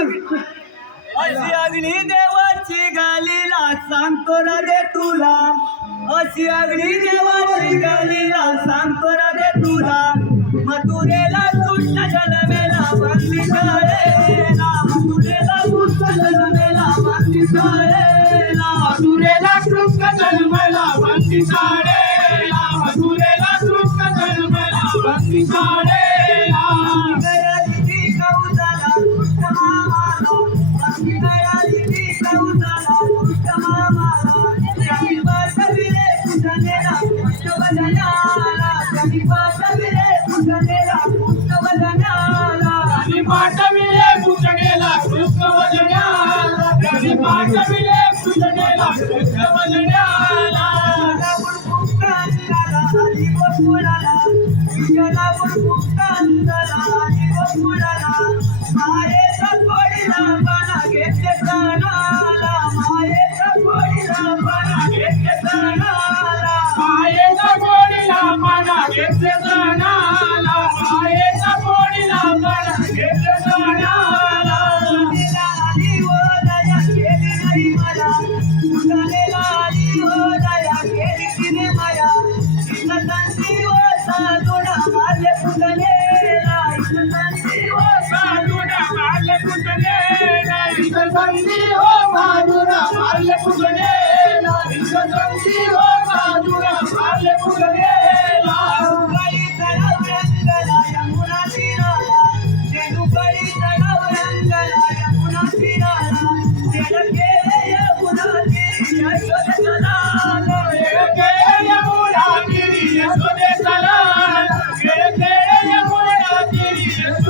अशी अग्नी देवाची गालीला सांगतो ना दे तुला. अशी अग्नी देवाची गालीला सांगतो ना दे तुला. मथुरेला कृष्ण जन्मेला बंदी शाळेला मथुरेला कृष्ण जन्मेला बंदी शाळेला मथुरेला कृष्ण जन्मला बंदी शाळेला मथुरेला कृष्ण जन्मला बंदी शाळेला Maestra, por la pana que te dan a la maestra, por la pana. మన ఎత్తనాల పాయత పొడిల మన ఎత్తనాల లాలి ఓదయ కేలినై మయ సుగలే ఓ సాధుడ బాల్య పుండలే ఇన్నతంది ఓ ఓ సాధుడ బాల్య Yes.